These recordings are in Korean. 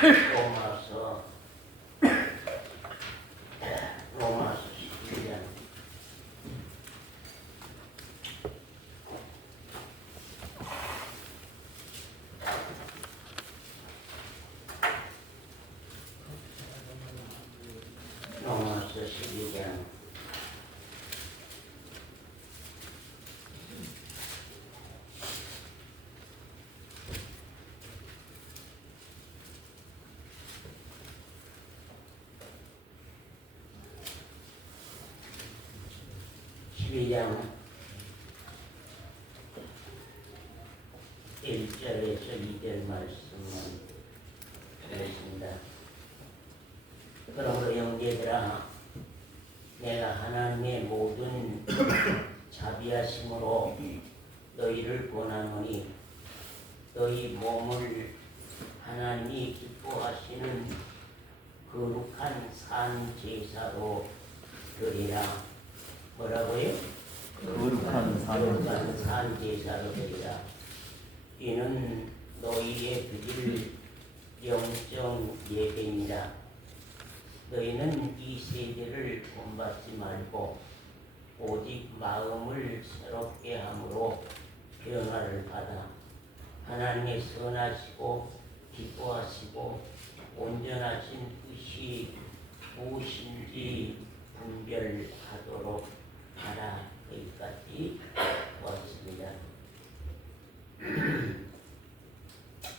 로마서 11장 로마서 12장 12장 1절에서 2절 말씀을 드렸습니다. 그러므로 형제들아, 내가 하나님의 모든 자비하심으로 너희를 권하노니 너희 몸을 하나님이 기뻐하시는 거룩한 산 제사로 드리라. 뭐라고요? 거룩한 산 제사로 드리라. 이는 너희의 드릴 영적 예배니라. 너희는 이 세대를 본받지 말고 오직 마음을 새롭게 함으로 변화를 받아 하나님의 선하시고 기뻐하시고 온전하신 뜻이 무엇인지 분별하도록 하라. 여기까지 보았습니다.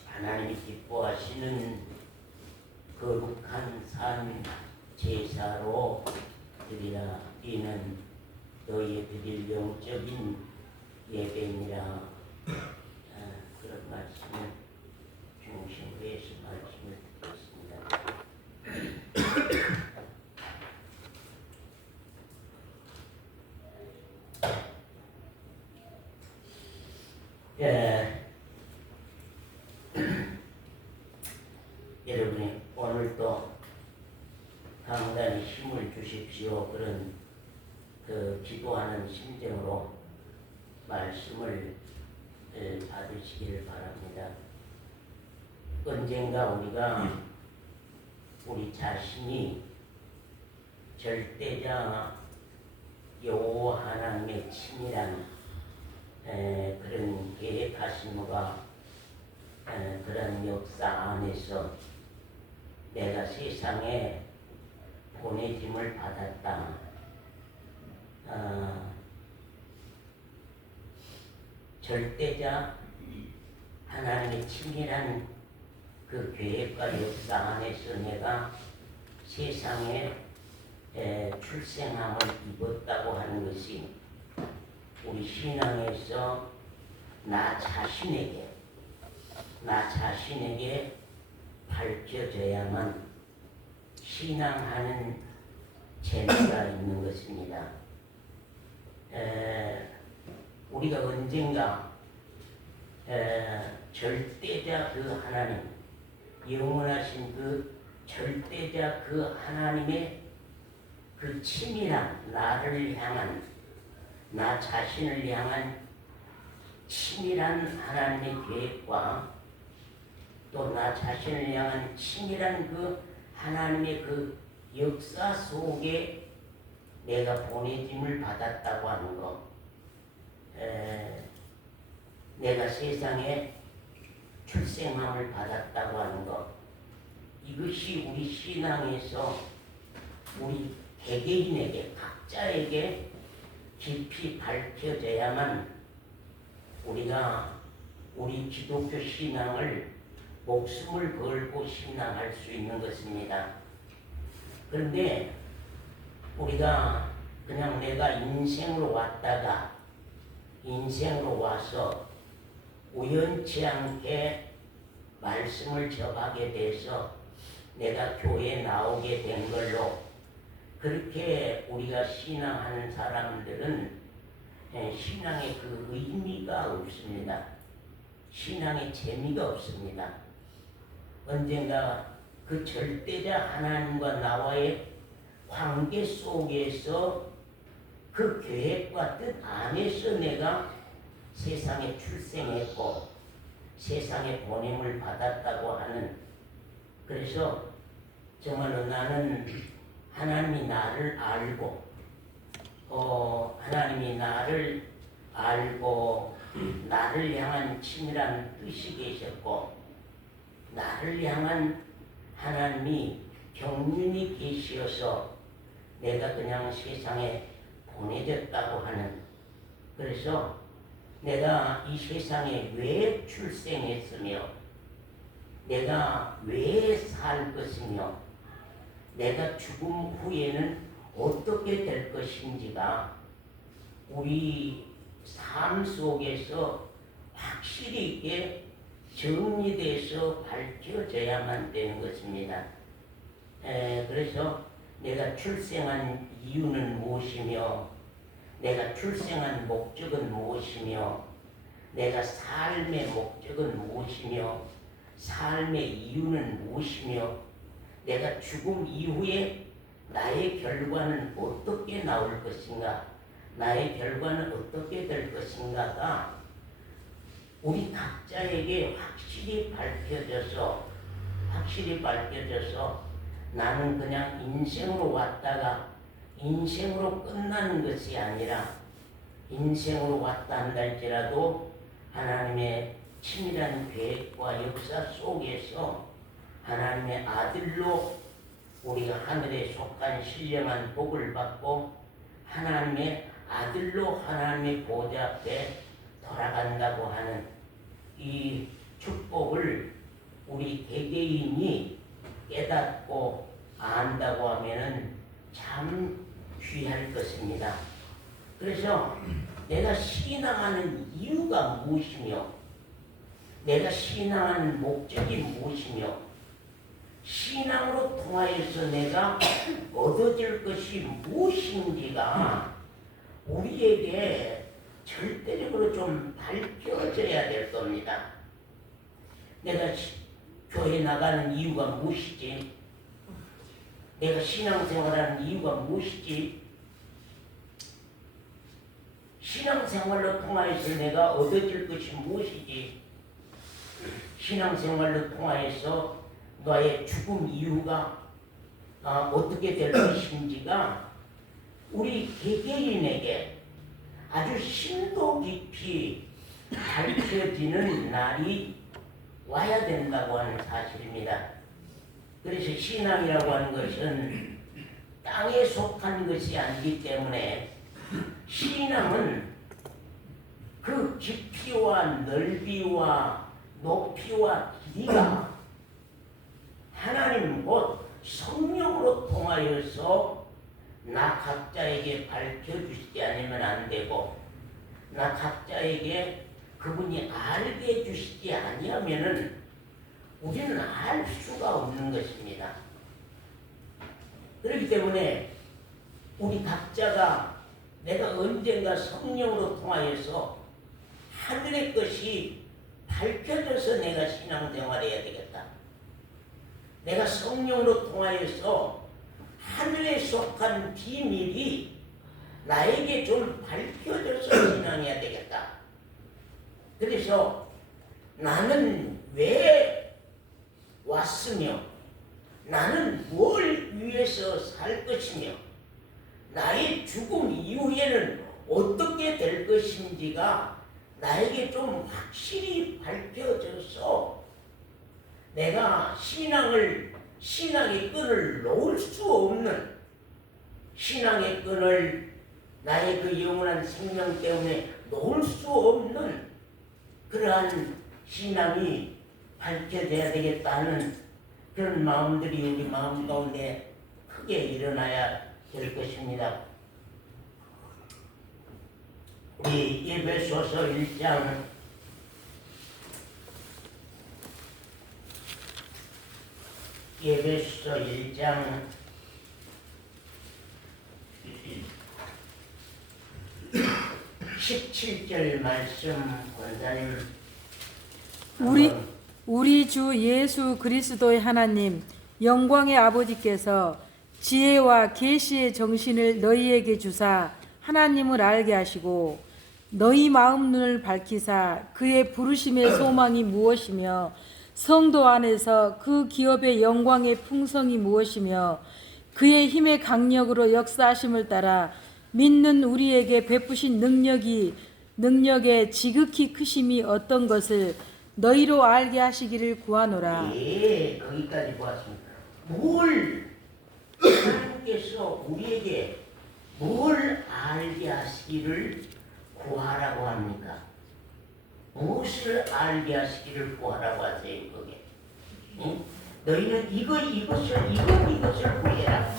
하나님이 기뻐하시는 거룩한 산 제사로 드리라. 이는 너희의 드릴 영적인 예배니라. 그런 말씀을 중심으로 해서 말씀을 드렸습니다. 여러분이 오늘도 강단에 힘을 주십시오. 그런 기도하는 심정으로 말씀을 받으시기를 바랍니다. 언젠가 우리가 우리 자신이 절대자 여호와 하나님의 친밀한 그런 계획하심과 그런 역사 안에서 내가 세상에 보내짐을 받았다. 절대자 하나님의 친밀한 그 계획과 역사 안에서 내가 세상에 출생함을 입었다고 하는 것이 우리 신앙에서 나 자신에게 밝혀져야만 신앙하는 재미가 있는 것입니다. 우리가 언젠가 절대자 그 하나님, 영원하신 그 절대자 그 하나님의 그 치밀한 나를 향한, 나 자신을 향한 치밀한 하나님의 계획과 또 나 자신을 향한 치밀한 그 하나님의 그 역사 속에 내가 보내짐을 받았다고 하는 것, 내가 세상에 출생함을 받았다고 하는 것, 이것이 우리 신앙에서 우리 개개인에게 각자에게 깊이 밝혀져야만 우리가 우리 기독교 신앙을 목숨을 걸고 신앙할 수 있는 것입니다. 그런데 우리가 그냥 내가 인생으로 왔다가 인생으로 와서 우연치 않게 말씀을 접하게 돼서 내가 교회에 나오게 된 걸로 그렇게 우리가 신앙하는 사람들은 신앙의 그 의미가 없습니다. 신앙의 재미가 없습니다. 언젠가 그 절대자 하나님과 나와의 관계 속에서 그 계획과 뜻 안에서 내가 세상에 출생했고 세상에 보냄을 받았다고 하는 그래서 정말로 나는 하나님이 나를 알고 하나님이 나를 알고 나를 향한 치밀한 뜻이 계셨고 나를 향한 하나님이 경륜이 계시어서 내가 그냥 세상에 보내졌다고 하는, 그래서 내가 이 세상에 왜 출생했으며 내가 왜 살 것이며 내가 죽음 후에는 어떻게 될 것인지가 우리 삶 속에서 확실히 있게 정리돼서 밝혀져야만 되는 것입니다. 그래서 내가 출생한 이유는 무엇이며 내가 출생한 목적은 무엇이며 내가 삶의 목적은 무엇이며 삶의 이유는 무엇이며 내가 죽음 이후에 나의 결과는 어떻게 나올 것인가, 나의 결과는 어떻게 될 것인가가 우리 각자에게 확실히 밝혀져서 나는 그냥 인생으로 왔다가 인생으로 끝나는 것이 아니라 인생으로 왔다 한다 할지라도 하나님의 치밀한 계획과 역사 속에서 하나님의 아들로 우리가 하늘에 속한 신령한 복을 받고 하나님의 아들로 하나님의 보좌 앞에 돌아간다고 하는 이 축복을 우리 개개인이 깨닫고 안다고 하면은 참 귀할 것입니다. 그래서 내가 신앙하는 이유가 무엇이며 내가 신앙하는 목적이 무엇이며 신앙으로 통하여서 내가 얻어질 것이 무엇인지가 우리에게 절대적으로 좀 밝혀져야 될 겁니다. 내가 교회 나가는 이유가 무엇이지? 내가 신앙생활하는 이유가 무엇이지? 신앙생활로 통하여서 내가 얻어질 것이 무엇이지? 신앙생활로 통하여서 너의 죽음 이유가 어떻게 될 것인지가 우리 개개인에게 아주 심도 깊이 밝혀지는 날이 와야 된다고 하는 사실입니다. 그래서 신앙이라고 하는 것은 땅에 속한 것이 아니기 때문에 신앙은 그 깊이와 넓이와 높이와 길이가 하나님 곧 성령으로 통하여서 나 각자에게 밝혀주시지 않으면 안 되고 나 각자에게 그분이 알게 해주시지 아니하면은 우리는 알 수가 없는 것입니다. 그렇기 때문에 우리 각자가 내가 언젠가 성령으로 통하여서 하늘의 것이 밝혀져서 내가 신앙생활해야 되겠다. 내가 성령으로 통하여서 하늘에 속한 비밀이 나에게 좀 밝혀져서 신앙해야 되겠다. 그래서 나는 왜 왔으며 나는 뭘 위해서 살 것이며 나의 죽음 이후에는 어떻게 될 것인지가 나에게 좀 확실히 밝혀져서 내가 신앙의 끈을 놓을 수 없는 신앙의 끈을 나의 그 영원한 생명 때문에 놓을 수 없는 그러한 신앙이 밝혀져야 되겠다는 그런 마음들이 우리 마음 가운데 크게 일어나야 될 것입니다. 우리 에베소서 1장 17절 말씀 권사님 우리 주 예수 그리스도의 하나님 영광의 아버지께서 지혜와 계시의 정신을 너희에게 주사 하나님을 알게 하시고 너희 마음 눈을 밝히사 그의 부르심의 소망이 무엇이며 성도 안에서 그 기업의 영광의 풍성이 무엇이며 그의 힘의 강력으로 역사하심을 따라 믿는 우리에게 베푸신 능력의 지극히 크심이 어떤 것을 너희로 알게 하시기를 구하노라. 예, 거기까지 보았습니다. 하나님께서 우리에게 뭘 알게 하시기를 구하라고 합니까? 무엇을 알게 하시기를 구하라고 하세요, 그게? 응? 너희는 이것을 구해라.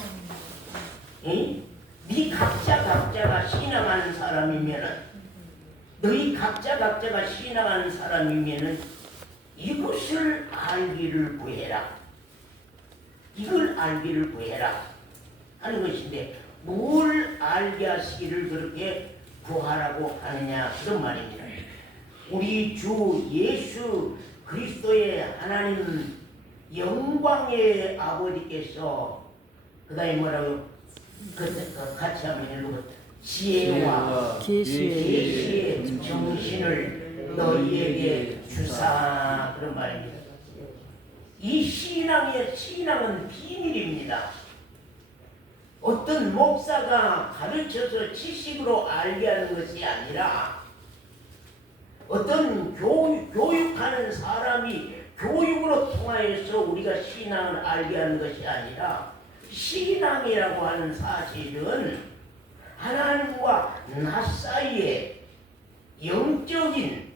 응? 네 각자가 신앙하는 사람이면은, 너희 각자가 신앙하는 사람이면은 이것을 알기를 구해라. 이걸 알기를 구해라 하는 것인데, 뭘 알게 하시기를 그렇게 구하라고 하느냐, 그런 말입니다. 우리 주 예수 그리스도의 하나님 영광의 아버지께서, 그 다음에 뭐라고 같이 한번 읽어보세요. 지혜와 계시의 정신을 너희에게 주사, 그런 말입니다. 이 신앙은 비밀입니다. 어떤 목사가 가르쳐서 지식으로 알게 하는 것이 아니라, 어떤 교육하는 사람이 교육으로 통하여서 우리가 신앙을 알게 하는 것이 아니라, 신앙이라고 하는 사실은 하나님과 나 사이에 영적인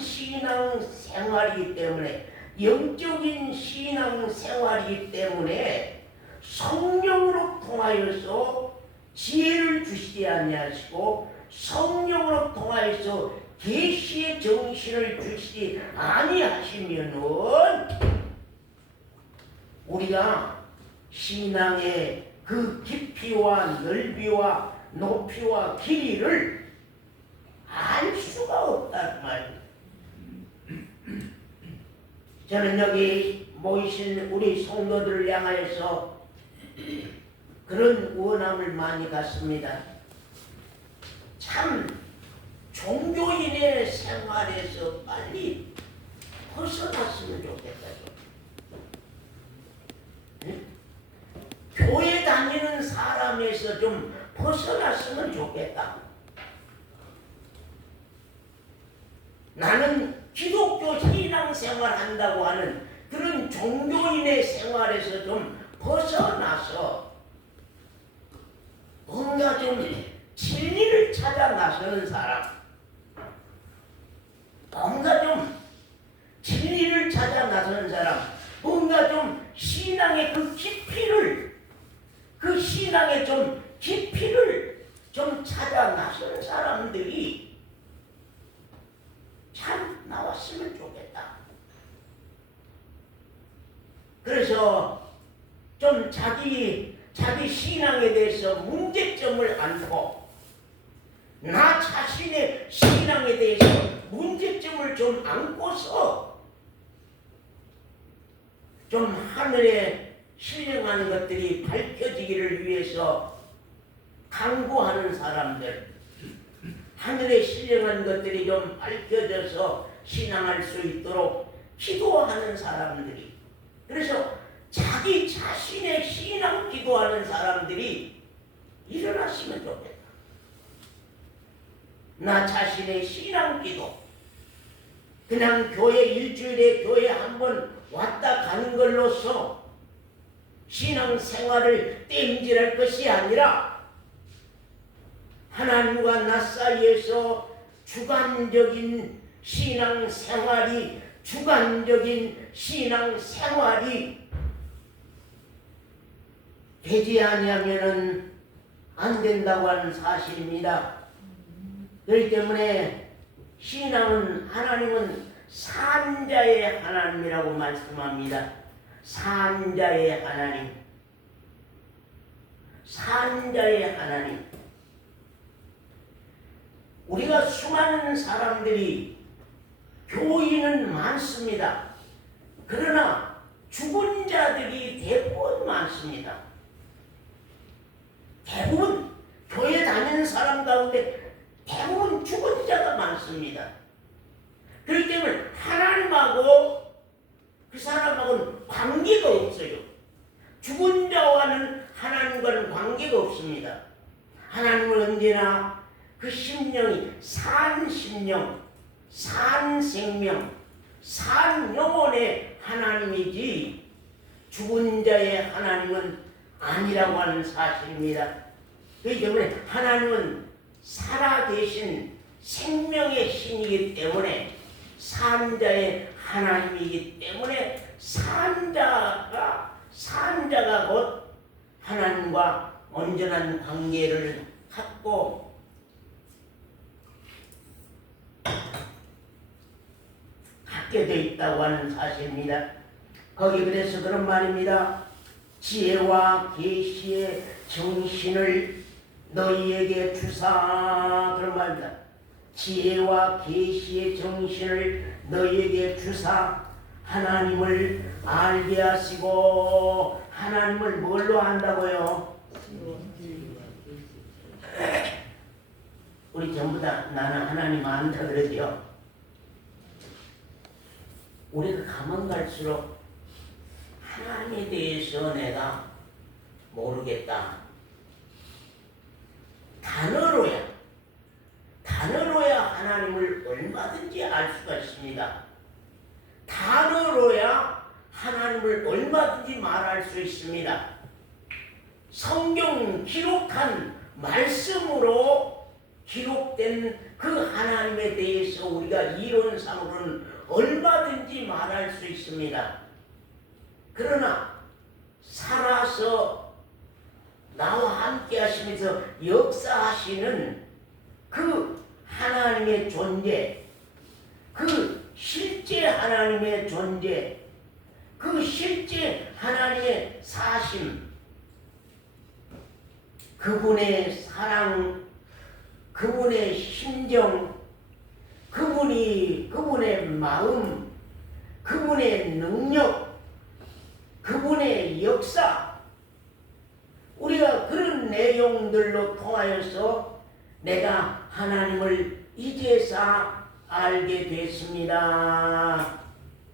신앙 생활이기 때문에 성령으로 통하여서 지혜를 주시지 아니하시고, 성령으로 통하여서 계시의 정신을 주시지 아니하시면은 우리가 신앙의 그 깊이와 넓이와 높이와 길이를 알 수가 없다는 말입니다. 저는 여기 모이신 우리 성도들을 향하여서 그런 원함을 많이 갖습니다. 참 종교인의 생활에서 빨리 벗어났으면 좋겠다. 응? 교회 다니는 사람에서 좀 벗어났으면 좋겠다. 나는 기독교 신앙생활 한다고 하는 그런 종교인의 생활에서 좀 벗어나서 뭔가 좀 진리를 찾아 나서는 사람, 뭔가 좀 진리를 찾아 나서는 사람, 뭔가 좀 신앙의 그 신앙의 좀 깊이를 좀 찾아 나서는 사람들이 참 나왔으면 좋겠다. 그래서 좀 자기 신앙에 대해서 문제점을 안고, 나 자신의 신앙에 대해서 문제점을 좀 안고서 좀 하늘에 신령한 것들이 밝혀지기를 위해서 강구하는 사람들, 하늘에 신령한 것들이 좀 밝혀져서 신앙할 수 있도록 기도하는 사람들이, 그래서 자기 자신의 신앙 기도하는 사람들이 일어났으면 좋겠다. 나 자신의 신앙 기도, 그냥 일주일에 교회 한 번 왔다 가는 걸로서 신앙 생활을 땜질할 것이 아니라, 하나님과 나 사이에서 주관적인 신앙 생활이 되지 아니하면은 안 된다고 하는 사실입니다. 그렇기 때문에 하나님은 산자의 하나님이라고 말씀합니다. 산자의 하나님. 우리가 수많은 사람들이, 교인은 많습니다. 그러나 죽은 자들이 대부분 많습니다. 대부분 교회 다니는 사람 가운데 대부분 죽은 자가 많습니다. 그렇기 때문에 하나님하고 생명, 산 영혼의 하나님이지 죽은 자의 하나님은 아니라고 하는 사실입니다. 그렇기 때문에 하나님은 살아계신 생명의 신이기 때문에 산 자의 하나님이기 때문에 산자가 곧 하나님과 온전한 관계를 갖고 갖게 되어 있다고 하는 사실입니다. 거기 그래서 그런 말입니다. 지혜와 계시의 정신을 너희에게 주사, 그런 말입니다. 지혜와 계시의 정신을 너희에게 주사 하나님을 알게 하시고, 하나님을 뭘로 안다고요? 우리 전부 다 나는 하나님 안다 그러죠. 우리가 가만 갈수록 하나님에 대해서 내가 모르겠다. 단어로야 하나님을 얼마든지 알 수가 있습니다. 단어로야 하나님을 얼마든지 말할 수 있습니다. 성경 기록한 말씀으로 기록된 그 하나님에 대해서 우리가 이론상으로는 얼마든지 말할 수 있습니다. 그러나 살아서 나와 함께 하시면서 역사하시는 그 하나님의 존재, 그 실제 하나님의 존재, 그 실제 하나님의 사심, 그분의 사랑, 그분의 심정, 그분의 마음, 그분의 능력, 그분의 역사, 우리가 그런 내용들로 통하여서 내가 하나님을 이제서 알게 됐습니다.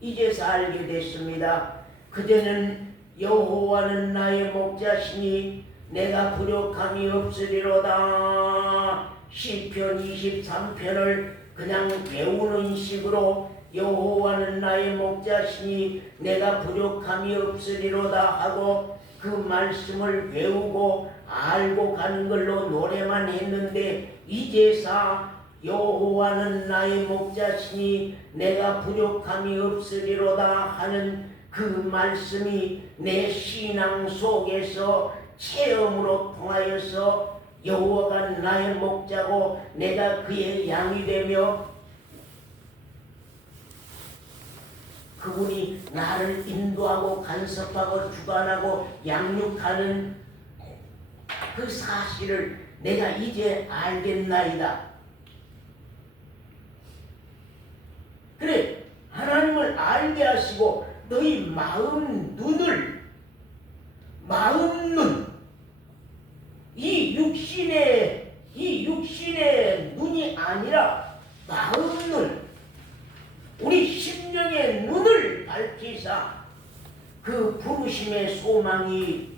이제서 알게 됐습니다. 그대는 여호와는 나의 목자시니 내가 부족함이 없으리로다. 시편 23편을 그냥 배우는 식으로 여호와는 나의 목자시니 내가 부족함이 없으리로다 하고 그 말씀을 외우고 알고 가는 걸로 노래만 했는데, 이제서 여호와는 나의 목자시니 내가 부족함이 없으리로다 하는 그 말씀이 내 신앙 속에서 체험으로 통하여서 여호와가 나의 목자고 내가 그의 양이 되며 그분이 나를 인도하고 간섭하고 주관하고 양육하는 그 사실을 내가 이제 알겠나이다. 그래, 하나님을 알게 하시고 너희 마음 눈을, 마음 눈, 이 육신의 눈이 아니라 마음 눈, 우리 심령의 눈을 밝히사 그 부르심의 소망이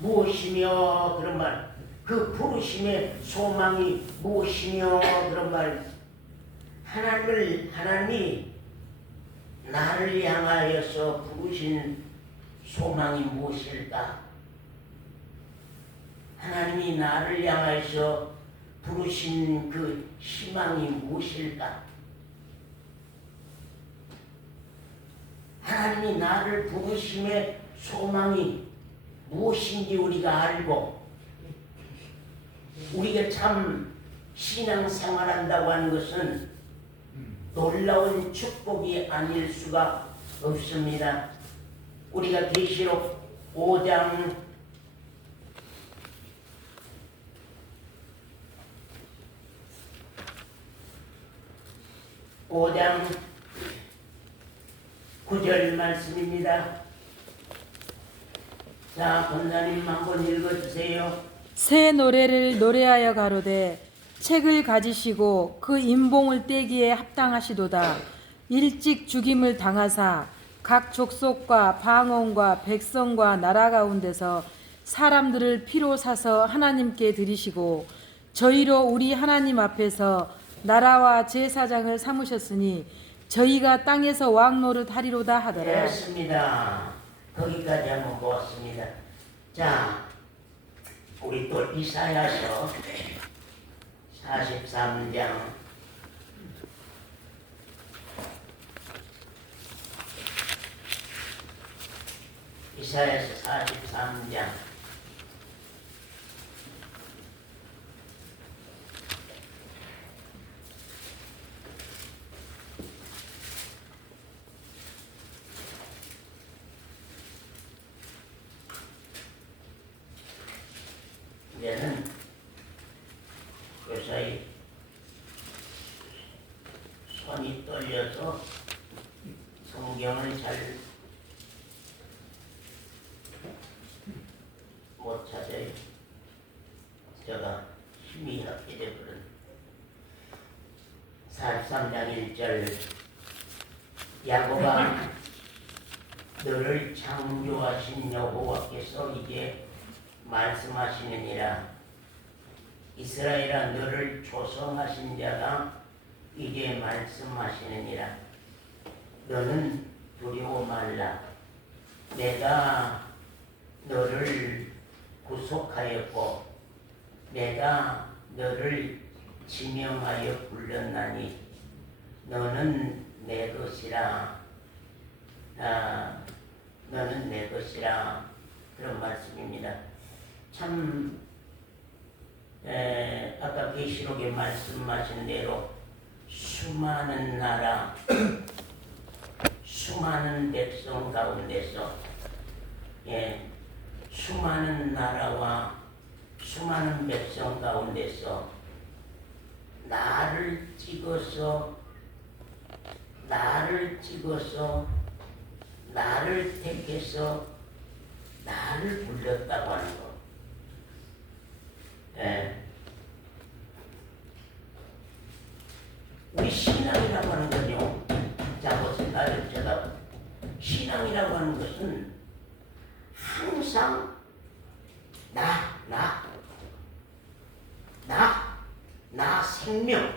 무엇이며, 그런 말, 그 부르심의 소망이 무엇이며, 그런 말, 하나님이 나를 향하여서 부르신 소망이 무엇일까? 하나님이 나를 향하여서 부르신 그 희망이 무엇일까? 하나님이 나를 부르심의 소망이 무엇인지 우리가 알고, 우리가 참 신앙생활한다고 하는 것은 놀라운 축복이 아닐 수가 없습니다. 우리가 계시록 5장 9절 말씀입니다. 자, 권사님 한번 읽어주세요. 새 노래를 노래하여 가로되 책을 가지시고 그 임봉을 떼기에 합당하시도다. 일찍 죽임을 당하사 각 족속과 방언과 백성과 나라 가운데서 사람들을 피로 사서 하나님께 드리시고 저희로 우리 하나님 앞에서 나라와 제사장을 삼으셨으니 저희가 땅에서 왕노릇 하리로다 하더라. 됐습니다. 거기까지 한번 보았습니다. 자, 우리 또 이사야서 43장 이사야서 43장 이제는 그 사이 손이 떨려서 성경을 잘 못 찾아요. 제가 힘이 없게 되거든. 43장 1절 야곱아 너를 창조하신 여호와께서 이제 말씀하시느니라. 이스라엘아 너를 조성하신 자가 이제 말씀하시느니라. 너는 두려워 말라. 내가 너를 구속하였고 내가 너를 지명하여 불렀나니 너는 내 것이라. 너는 내 것이라. 그런 말씀입니다. 참 아까 계시록에 말씀하신 대로 수많은 나라 수많은 백성 가운데서 수많은 나라와 수많은 백성 가운데서 나를 찍어서 나를 택해서 나를 불렀다고 하는 거. 우리 신앙이라고 하는 건요. 자, 보세요. 나를 쳐다봐. 신앙이라고 하는 것은 항상 나 생명,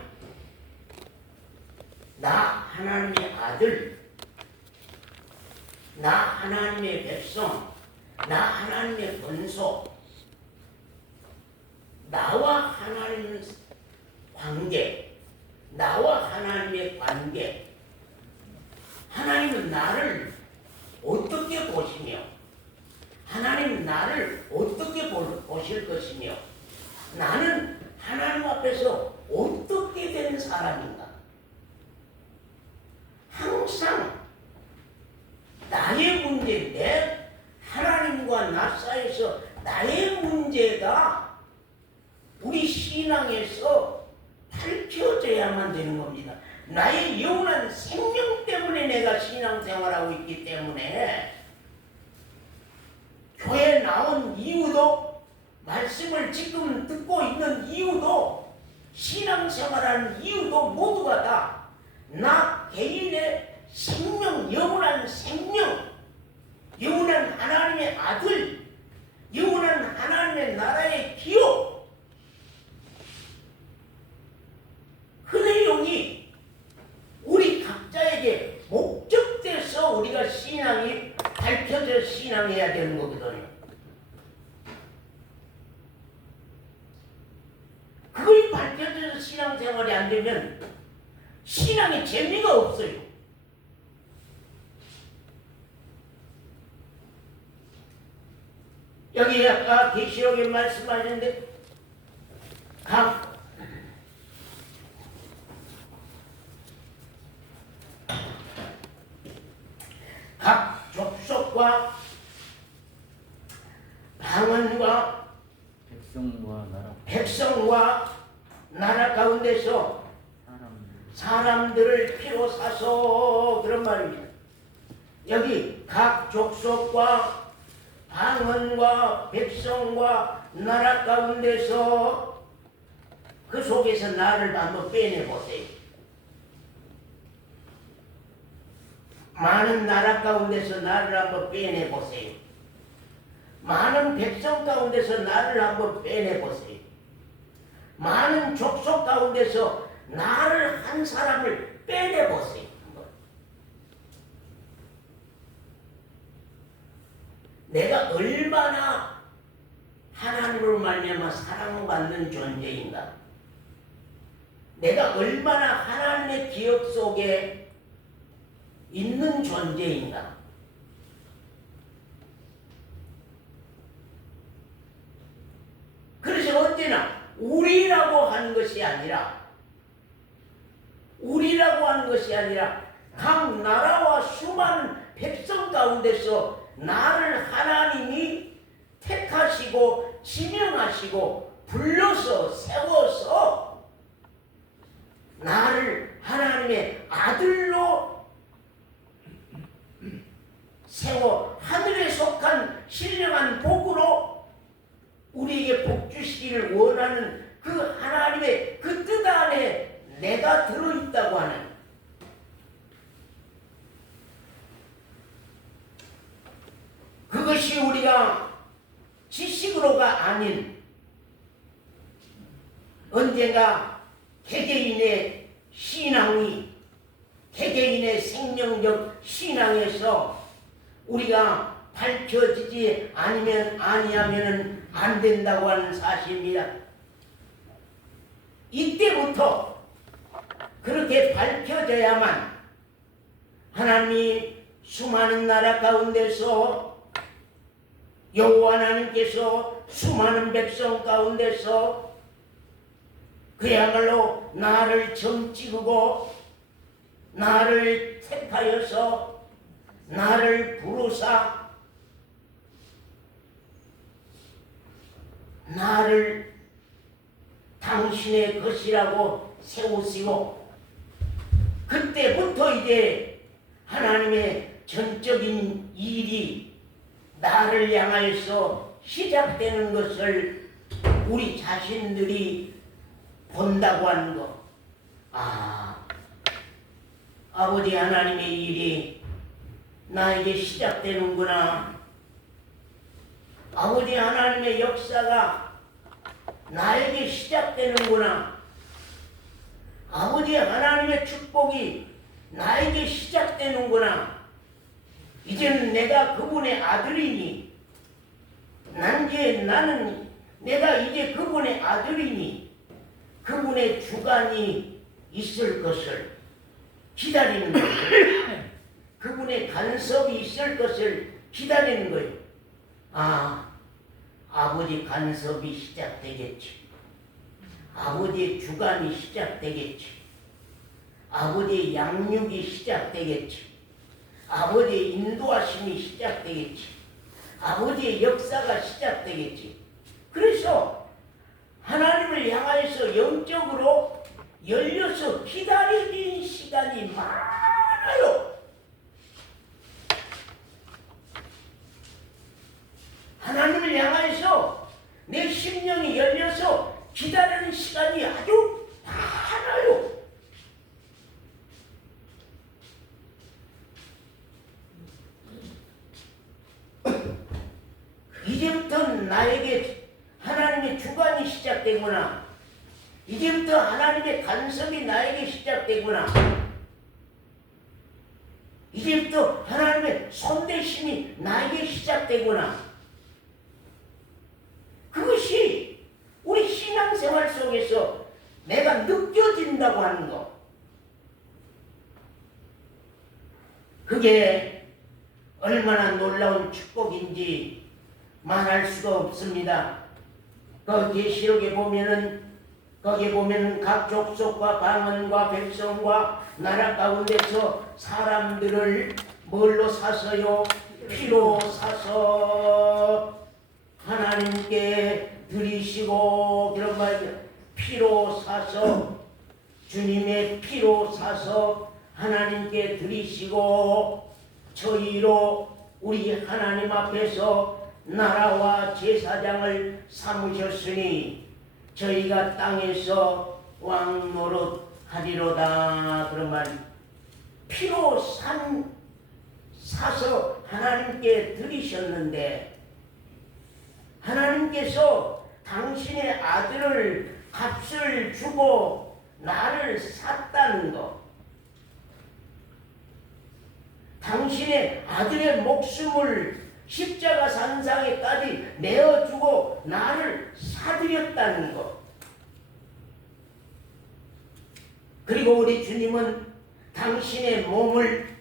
나 하나님의 아들, 나 하나님의 백성, 나 하나님의 권소, 나와 하나님의 관계, 나와 하나님의 관계. 하나님은 나를 어떻게 보시며 하나님은 나를 어떻게 보실 것이며 나는 하나님 앞에서 어떻게 된 사람인가. 항상 나의 문제, 내 하나님과 나 사이에서 나의 문제가 우리 신앙에서 밝혀져야만 되는 겁니다. 나의 영원한 생명 때문에 내가 신앙생활하고 있기 때문에 교회에 나온 이유도 말씀을 지금 듣고 있는 이유도 신앙생활하는 이유도 모두가 다 나 개인의 생명, 영원한 생명, 영원한 하나님의 아들, 영원한 하나님의 나라의 기업 그 내용이 우리 각자에게 목적돼서 우리가 신앙이 밝혀져 신앙해야 되는 거거든요. 그걸 밝혀져서 신앙생활이 안 되면 신앙에 재미가 없어요. 여기 아까 계시록에 말씀하셨는데 각 족속과 방언과 백성과 나라 가운데서 사람들을 피로 사서 그런 말입니다. 여기 각 족속과 방언과 백성과 나라 가운데서 그 속에서 나를 한번 빼내보세요. 많은 나라 가운데서 나를 한번 빼내보세요. 많은 백성 가운데서 나를 한번 빼내보세요. 많은 족속 가운데서 나를 한 사람을 빼내보세요. 한번. 사랑받는 존재인가? 내가 얼마나 하나님의 기억 속에 있는 존재인가? 그래서 언제나 우리라고 하는 것이 아니라 각 나라와 수많은 백성 가운데서 나를 하나님이 택하시고 지명하시고 불러서 세워서 나를 하나님의 아들로 세워 하늘에 속한 신령한 복으로 우리에게 복 주시기를 원하는 그 하나님의 그 뜻 안에 내가 들어있다고 하는, 그것이 우리가 지식으로가 아닌 언젠가 개개인의 신앙이, 개개인의 생명적 신앙에서 우리가 밝혀지지 아니하면 안 된다고 하는 사실입니다. 이때부터 그렇게 밝혀져야만 하나님이 수많은 나라 가운데서 여호와 하나님께서 수많은 백성 가운데서 그야말로 나를 점 찍고 나를 택하여서 나를 부르사 나를 당신의 것이라고 세우시고, 그때부터 이제 하나님의 전적인 일이 나를 향하여서 시작되는 것을 우리 자신들이 본다고 하는 것. 아버지 하나님의 일이 나에게 시작되는구나. 아버지 하나님의 역사가 나에게 시작되는구나. 아버지 하나님의 축복이 나에게 시작되는구나. 이제는 내가 그분의 아들이니, 내가 이제 그분의 아들이니 그분의 주관이 있을 것을 기다리는 거예요. 그분의 간섭이 있을 것을 기다리는 거예요. 아버지 간섭이 시작되겠지. 아버지의 주관이 시작되겠지. 아버지의 양육이 시작되겠지. 아버지의 인도하심이 시작되겠지. 아버지의 역사가 시작되겠지. 그래서 하나님을 향하여서 영적으로 열려서 기다리는 시간이 많아요. 하나님을 향하여서 내 심령이 열려서 기다리는 시간이 아주 많아요. 이제부터 나에게 하나님의 주관이 시작되구나. 이제부터 하나님의 간섭이 나에게 시작되구나. 이제부터 하나님의 손대심이 나에게 시작되구나. 그것이 우리 신앙생활 속에서 내가 느껴진다고 하는 것. 그게 얼마나 놀라운 축복인지 말할 수가 없습니다. 그 계시록에 보면은 거기에 보면은 각 족속과 방언과 백성과 나라 가운데서 사람들을 뭘로 사서요? 피로 사서 하나님께 드리시고, 그런 말이죠. 피로 사서, 주님의 피로 사서 하나님께 드리시고, 저희로 우리 하나님 앞에서 나라와 제사장을 삼으셨으니 저희가 땅에서 왕 노릇 하리로다. 그런 말. 피로 사서 하나님께 드리셨는데, 하나님께서 당신의 아들을 값을 주고 나를 샀다는 것, 당신의 아들의 목숨을 십자가 산상에까지 내어주고 나를 사드렸다는 것. 그리고 우리 주님은 당신의 몸을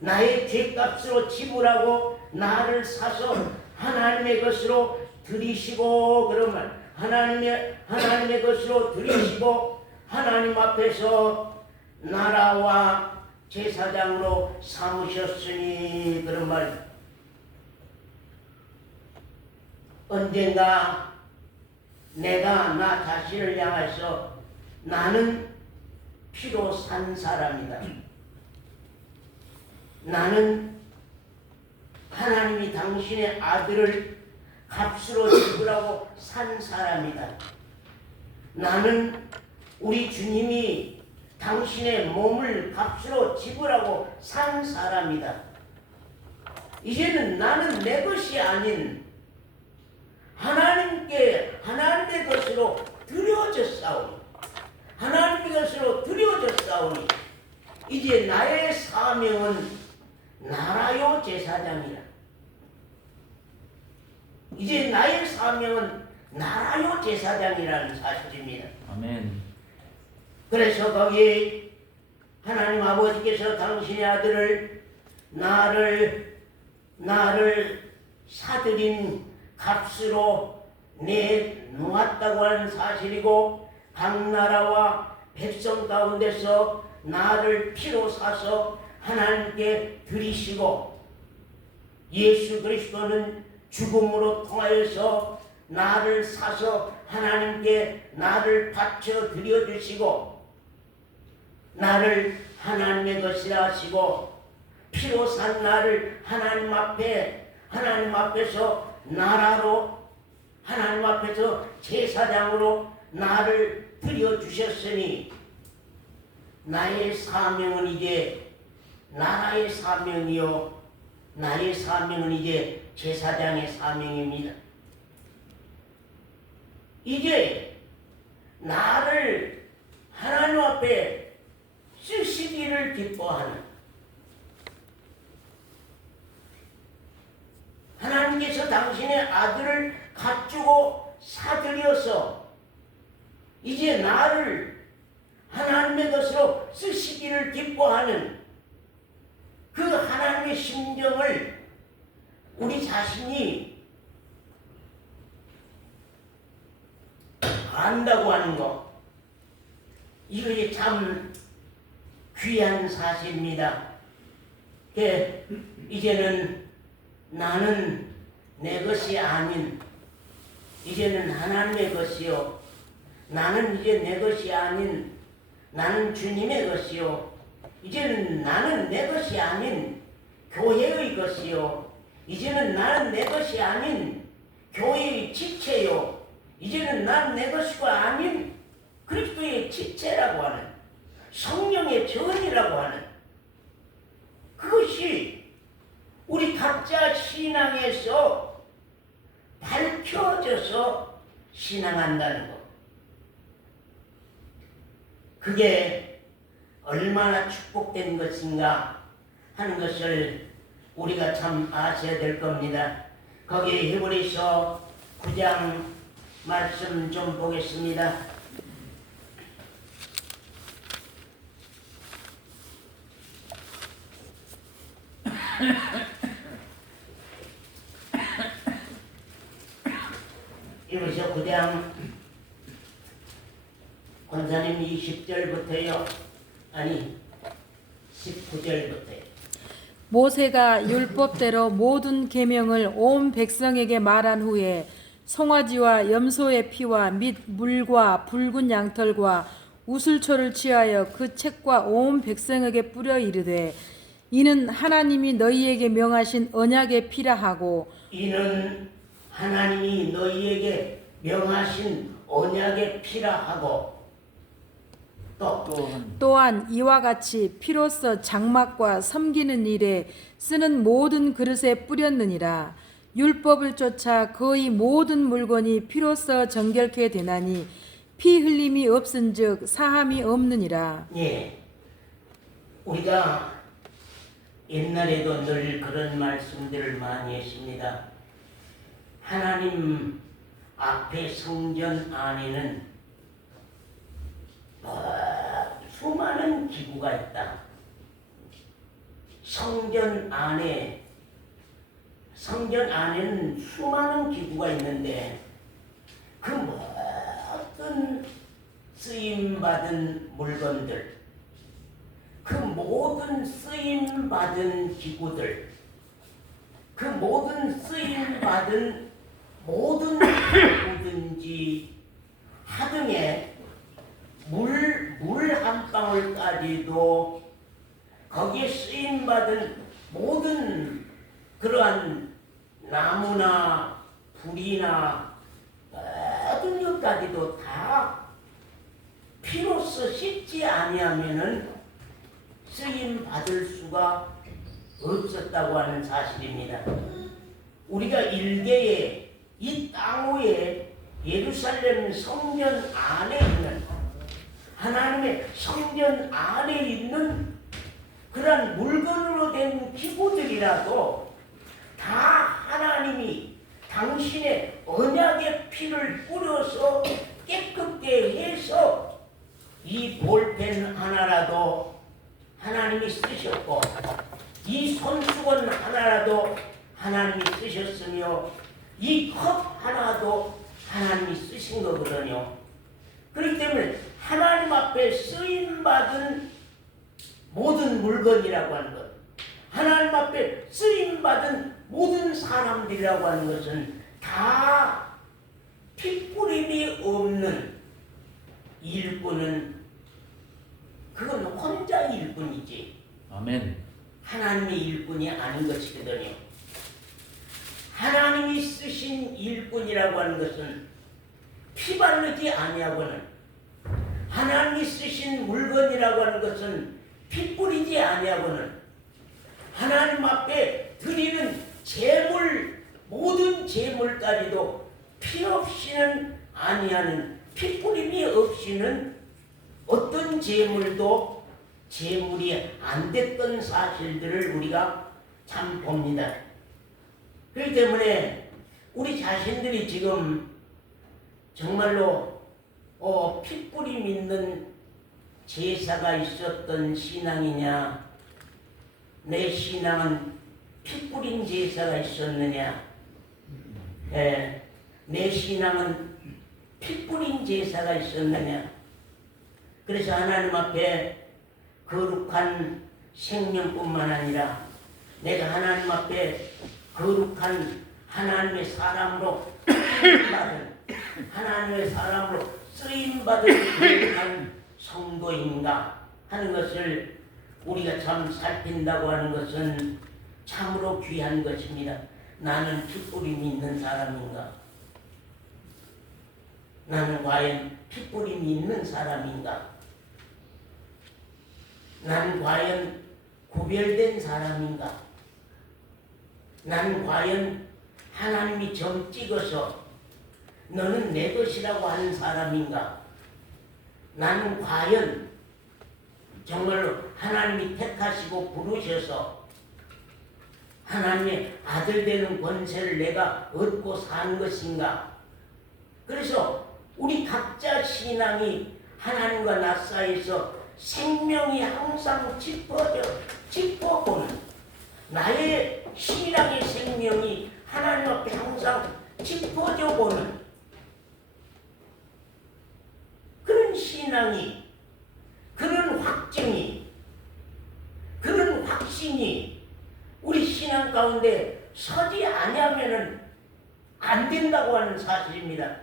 나의 죄값으로 지불하고 나를 사서 하나님의 것으로 드리시고, 그러면 하나님의 것으로 드리시고 하나님 앞에서 나라와 제사장으로 삼으셨으니, 그런 말. 언젠가 내가 나 자신을 향해서 나는 피로 산 사람이다. 나는 하나님이 당신의 아들을 값으로 지불하고 산 사람이다. 나는 우리 주님이 당신의 몸을 값으로 지불하고 산 사람이다. 이제는 나는 내 것이 아닌 하나님의 것으로 드려졌사오니, 하나님의 것으로 드려졌사오니, 이제 나의 사명은 나라요 제사장이라. 이제 나의 사명은 나라요 제사장이라는 사실입니다. 아멘. 그래서 거기에 하나님 아버지께서 당신의 아들을 나를 사들인 값으로 내놓았다고 하는 사실이고, 각 나라와 백성 가운데서 나를 피로 사서 하나님께 드리시고, 예수 그리스도는 죽음으로 통하여서 나를 사서 하나님께 나를 바쳐 드려주시고, 나를 하나님의 것이라 하시고, 피로 산 나를 하나님 앞에서 나라로, 하나님 앞에서 제사장으로 나를 드려주셨으니, 나의 사명은 이제 나라의 사명이요, 나의 사명은 이제 제사장의 사명입니다. 이제 나를 하나님 앞에 쓰시기를 기뻐하는, 하나님께서 당신의 아들을 갖추고 사들여서 이제 나를 하나님의 것으로 쓰시기를 기뻐하는 그 하나님의 심정을 우리 자신이 안다고 하는 것, 이것이 참 귀한 사실입니다. 이제는 나는 내 것이 아닌, 이제는 하나님의 것이요, 나는 이제 내 것이 아닌 나는 주님의 것이요, 이제는 나는 내 것이 아닌 교회의 것이요, 이제는 나는 내 것이 아닌 교회의 지체요, 이제는 나는 내 것이 아닌 그리스도의 지체라고 하는, 성령의 전이라고 하는, 그것이 우리 각자 신앙에서 밝혀져서 신앙한다는 것. 그게 얼마나 축복된 것인가 하는 것을 우리가 참 아셔야 될 겁니다. 거기 히브리서 9장 말씀 좀 보겠습니다. 히브리서 9장 권사님 20절부터요. 아니 19절부터요. 모세가 율법대로 모든 계명을 온 백성에게 말한 후에 송아지와 염소의 피와 및 물과 붉은 양털과 우슬초를 취하여 그 책과 온 백성에게 뿌려 이르되, 이는 하나님이 너희에게 명하신 언약의 피라 하고, 이는 하나님이 너희에게 명하신 언약의 피라 하고, 또한 이와 같이 피로써 장막과 섬기는 일에 쓰는 모든 그릇에 뿌렸느니라. 율법을 쫓아 거의 모든 물건이 피로써 정결케 되나니 피 흘림이 없은즉 사함이 없느니라. 예, 우리가 옛날에도 늘 그런 말씀들을 많이 했습니다. 하나님 앞에 성전 안에는 수많은 기구가 있다. 성전 안에는 수많은 기구가 있는데 그 모든 쓰임받은 물건들, 그 모든 쓰임받은 기구들, 그 모든 쓰임받은 모든 뭐든지 하등에 물 한 방울까지도 거기에 쓰임받은 모든 그러한 나무나 불이나 모든 것까지도 다 피로써 씻지 아니하면은 쓰임 받을 수가 없었다고 하는 사실입니다. 우리가 일개의 이 땅 위에 예루살렘 성전 안에 있는 하나님의 성전 안에 있는 그런 물건으로 된 기구들이라도 다 하나님이 당신의 언약의 피를 뿌려서 깨끗게 해서 이 볼펜 하나라도 하나님이 쓰셨고 이 손수건 하나라도 하나님이 쓰셨으며 이 컵 하나도 하나님이 쓰신 거거든요. 그렇기 때문에 하나님 앞에 쓰임받은 모든 물건이라고 하는 것, 하나님 앞에 쓰임받은 모든 사람들이라고 하는 것은 다 핏부림이 없는 일꾼은 그건 혼자 일꾼이지 아멘. 하나님의 일꾼이 아닌 것이거든요. 하나님이 쓰신 일꾼이라고 하는 것은 피 바르지 아니하고는 하나님이 쓰신 물건이라고 하는 것은 피 뿌리지 아니하고는 하나님 앞에 드리는 제물 모든 제물까지도 피 없이는 아니하는 피 뿌림이 없이는 어떤 제물도 제물이 안 됐던 사실들을 우리가 참 봅니다. 그렇기 때문에 우리 자신들이 지금 정말로 핏뿌림 있는 제사가 있었던 신앙이냐, 내 신앙은 핏뿌린 제사가 있었느냐, 내 신앙은 핏뿌린 제사가 있었느냐. 그래서 하나님 앞에 거룩한 생명뿐만 아니라 내가 하나님 앞에 거룩한 하나님의 사람으로 쓰임받은 하나님의 사람으로 쓰임받은 거룩한 성도인가 하는 것을 우리가 참 살핀다고 하는 것은 참으로 귀한 것입니다. 나는 핏뿌림이 있는 사람인가? 나는 과연 핏뿌림이 있는 사람인가? 나는 과연 구별된 사람인가? 나는 과연 하나님이 점 찍어서 너는 내 것이라고 하는 사람인가? 나는 과연 정말로 하나님이 택하시고 부르셔서 하나님의 아들 되는 권세를 내가 얻고 산 것인가? 그래서 우리 각자 신앙이 하나님과 나 사이에서 생명이 항상 짚어보는 나의 신앙의 생명이 하나님 앞에 항상 짚어져 보는 그런 신앙이, 그런 확증이, 그런 확신이 우리 신앙 가운데 서지 아니하면은 안 된다고 하는 사실입니다.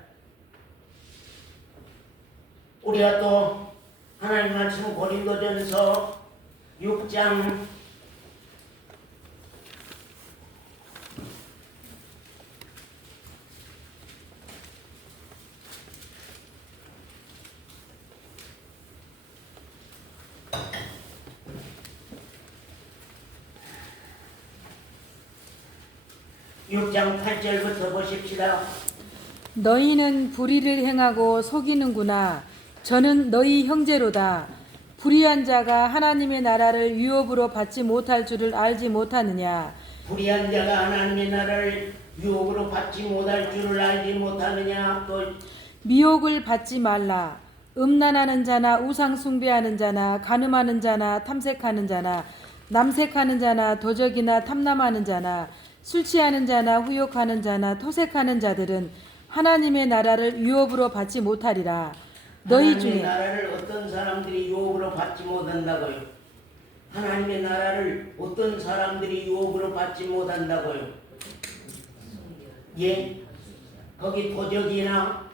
우리가 또 하나님 말씀 고린도전서 6장 6장 8절부터 보십시다. 너희는 불의를 행하고 속이는구나. 저는 너희 형제로다. 불의한 자가 하나님의 나라를 유업으로 받지 못할 줄을 알지 못하느냐. 불의한 자가 하나님의 나라를 유혹으로 받지 못할 줄을 알지 못하느냐. 또 미혹을 받지 말라. 음란하는 자나 우상 숭배하는 자나 간음하는 자나 탐색하는 자나 남색하는 자나 도적이나 탐남하는 자나 술 취하는 자나 후욕하는 자나 토색하는 자들은 하나님의 나라를 유업으로 받지 못하리라. 너희 하나님의 중에 나라를 어떤 사람들이 유혹으로 받지 못한다고요? 하나님의 나라를 어떤 사람들이 유혹으로 받지 못한다고요? 예? 거기 도적이나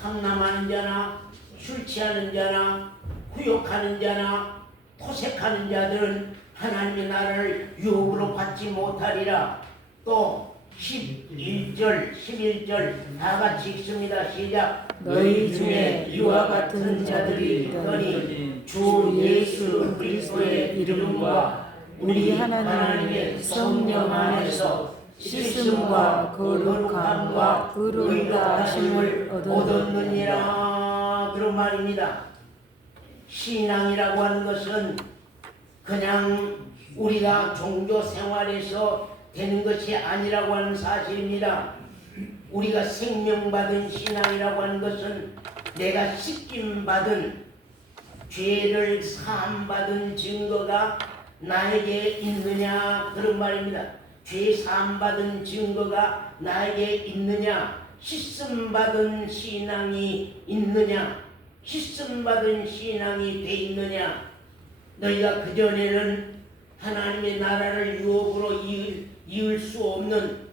탐남하는 자나 술 취하는 자나 후욕하는 자나 토색하는 자들은 하나님의 나라를 유혹으로 받지 못하리라. 또 11절 11절 다 같이 읽습니다. 시작. 너희 중에 이와 같은 자들이 있더니 주 예수 그리스도의 이름과 우리 하나님의 성령 안에서 씻음과 거룩함과 의롭다 하심을 얻었느니라. 그런 말입니다. 신앙이라고 하는 것은 그냥 우리가 종교 생활에서 되는 것이 아니라고 하는 사실입니다. 우리가 생명받은 신앙이라고 하는 것은 내가 씻김받은 죄를 사함받은 증거가 나에게 있느냐 그런 말입니다. 죄 사함받은 증거가 나에게 있느냐, 씻음받은 신앙이 있느냐, 씻음받은 신앙이 돼 있느냐. 너희가 그전에는 하나님의 나라를 유혹으로 이을 수 없는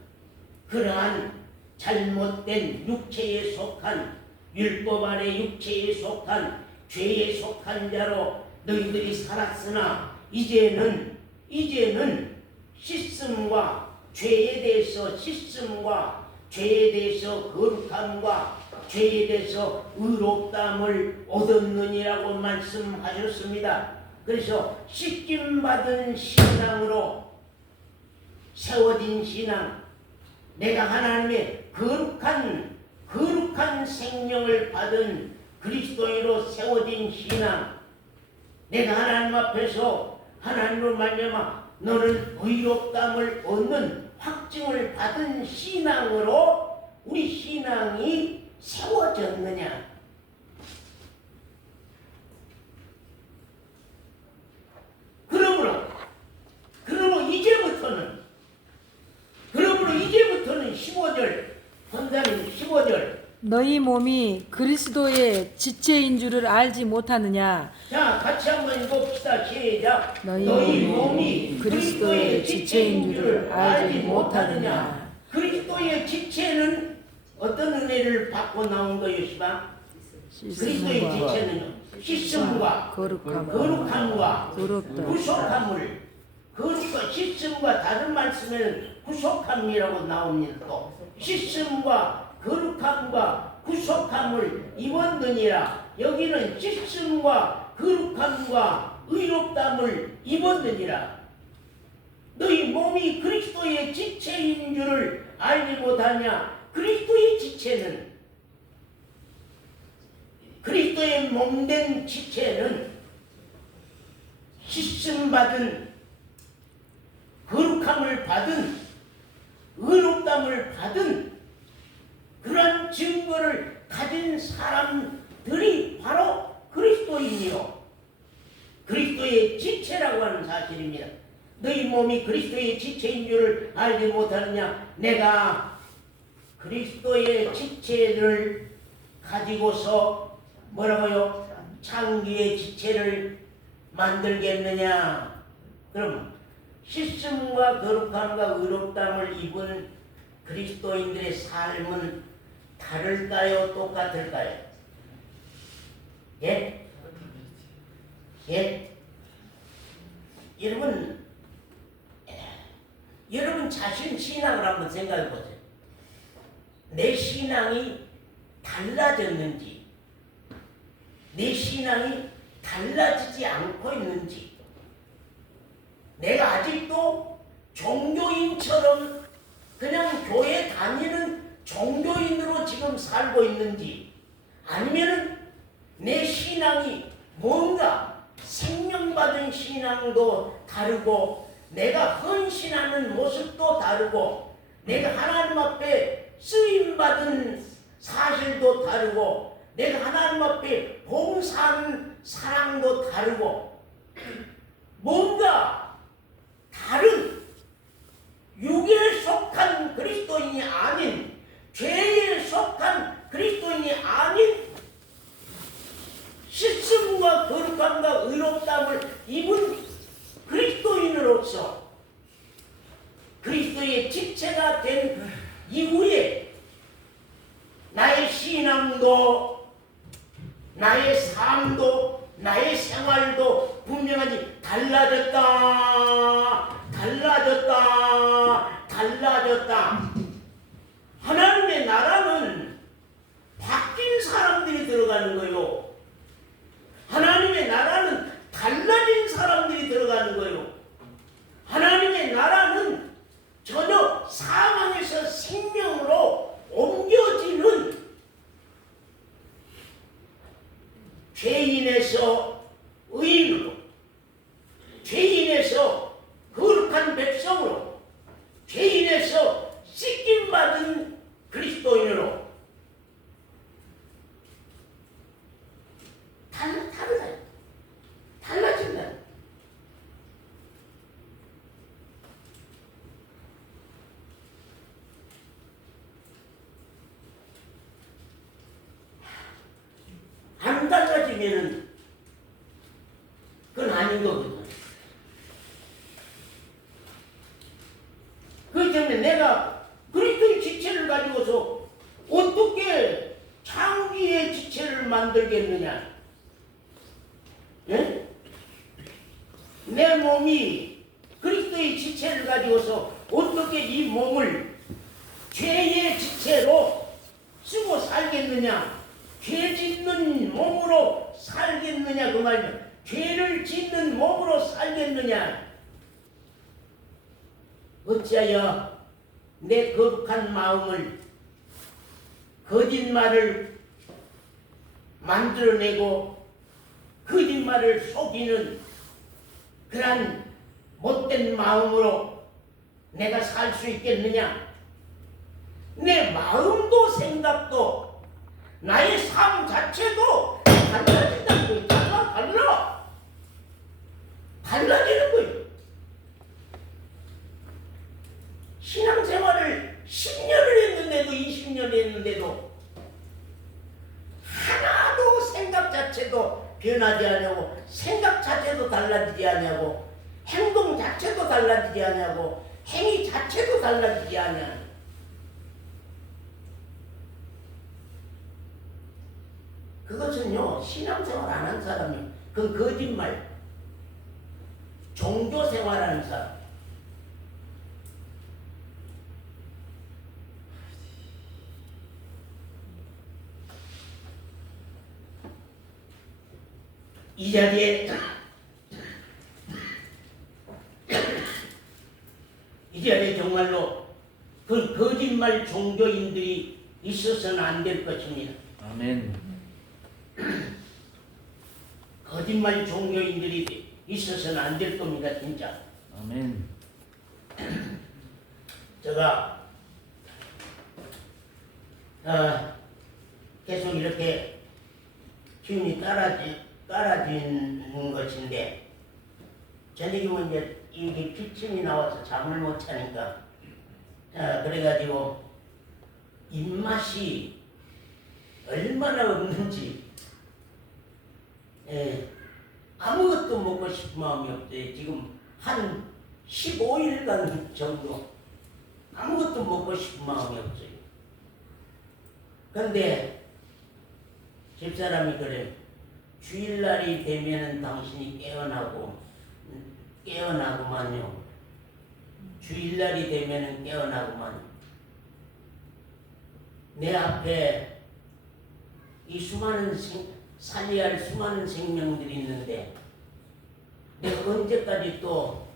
그러한 잘못된 육체에 속한 율법 아래 육체에 속한 죄에 속한 자로 너희들이 살았으나 이제는 씻음과 죄에 대해서 씻음과 죄에 대해서 거룩함과 죄에 대해서 의롭다함을 얻었느니라고 말씀하셨습니다. 그래서 씻김받은 신앙으로 세워진 신앙, 내가 하나님의 거룩한 생명을 받은 그리스도인으로 세워진 신앙, 내가 하나님 앞에서 하나님으로 말미암아 너는 의롭다함을 얻는 확증을 받은 신앙으로 우리 신앙이 세워졌느냐. 그러므로 이제부터는 15절 선사님 15절 너희 몸이 그리스도의 지체인 줄을 알지 못하느냐. 자 같이 한번 읽읍시다. 시작. 너희 몸이 그리스도의 지체인 줄을 알지 못하느냐. 그리스도의 지체는 어떤 은혜를 받고 나온 거예요? 시방? 그리스도의 지체는 씻음과 거룩함과 구속함을, 거룩과 씻음과 다른 말씀에는 구속함이라고 나옵니다. 또 씻음과 거룩함과 구속함을 입었느니라. 여기는 씻음과 거룩함과 의롭다함을 입었느니라. 너희 몸이 그리스도의 지체인 줄을 알지 못하냐. 그리스도의 지체는, 그리스도의 몸된 지체는 씻음받은, 거룩함을 받은, 의롭다함을 받은 그러한 증거를 가진 사람들이 바로 그리스도인이요 그리스도의 지체라고 하는 사실입니다. 너희 몸이 그리스도의 지체인 줄을 알지 못하느냐. 내가 그리스도의 지체를 가지고서 뭐라고요? 창기의 지체를 만들겠느냐. 그럼 씻음과 거룩함과 의롭다함을 입은 그리스도인들의 삶은 다를까요? 똑같을까요? 예? 예? 여러분 자신 신앙을 한번 생각해 보세요. 내 신앙이 달라졌는지, 내 신앙이 달라지지 않고 있는지, 내가 아직도 종교인처럼 그냥 교회 다니는 종교인으로 지금 살고 있는지, 아니면은 내 신앙이 뭔가 생명받은 신앙도 다르고 내가 헌신하는 모습도 다르고 내가 하나님 앞에 쓰임받은 사실도 다르고 내가 하나님 앞에 봉사하는 사랑도 다르고 뭔가 다른 육에 속한 그리스도인이 아닌 죄에 속한 그리스도인이 아닌 씻음과 거룩함과 의롭다함을 입은 그리스도인으로서 그리스도의 지체가 된 이후에 나의 신앙도 나의 삶도 나의 생활도 분명하지 달라졌다. 하나님의 나라는 바뀐 사람들이 들어가는 거요. 하나님의 나라는 달라진 사람들이 들어가는 거요. 하나님의 나라는 전혀 사망에서 생명으로 옮겨지는 죄인에서 의인으로, 죄인에서 거룩한 백성으로, 죄인에서 씻김받은 그리스도인으로 달라진다. 안 달라지면은 그건 아닌 거거든. 그렇기 때문에 내가 그리스도의 지체를 가지고서 어떻게 창기의 지체를 만들겠느냐? 예? 내 몸이 그리스도의 지체를 가지고서 어떻게 이 몸을 죄의 지체로 쓰고 살겠느냐? 죄 짓는 몸으로 살겠느냐 그 말이야. 죄를 짓는 몸으로 살겠느냐? 어찌하여 내 거룩한 마음을 거짓말을 만들어내고 거짓말을 속이는 그러한 못된 마음으로 내가 살 수 있겠느냐? 내 마음도 생각도 나의 삶 자체도 달라진다는 거예요. 달라지는 거예요. 신앙생활을 10년을 했는데도 20년 했는데도 하나도 생각 자체도 변하지 않냐고, 생각 자체도 달라지지 않냐고, 행동 자체도 달라지지 않냐고, 행위 자체도 달라지지 않냐. 그것은요, 신앙생활 안 한 사람이, 그 거짓말, 종교생활 하는 사람. 이 자리에 정말로 그 거짓말 종교인들이 있어서는 안 될 것입니다. 아멘. 거짓말 종교인들이 있어서는 안 될 겁니다, 진짜. 아멘. 제가 계속 이렇게 기운이 깔아지는 것인데 저녁에 이제 이게 기침이 나와서 잠을 못 자니까 그래가지고 입맛이 얼마나 없는지 아무것도 먹고 싶은 마음이 없어요. 지금 한 15일간 정도 아무것도 먹고 싶은 마음이 없어요. 그런데 집사람이 주일날이 되면은 당신이 깨어나고만요. 주일날이 되면은 깨어나고만. 내 앞에 이 수많은 살려야 할 수많은 생명들이 있는데 내가 언제까지 또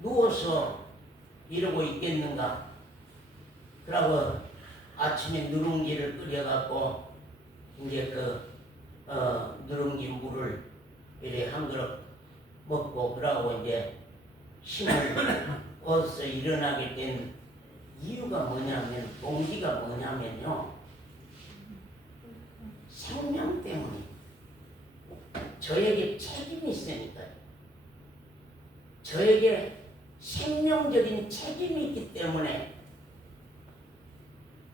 누워서 이러고 있겠는가? 그러고 아침에 누룽지를 끓여갖고 이제 누룽지 물을 이렇게 한 그릇 먹고 그러고 이제 힘을 얻어서 일어나게 된 이유가 뭐냐면 동기가 뭐냐면요. 생명 때문에 저에게 책임이 있으니까요. 저에게 생명적인 책임이 있기 때문에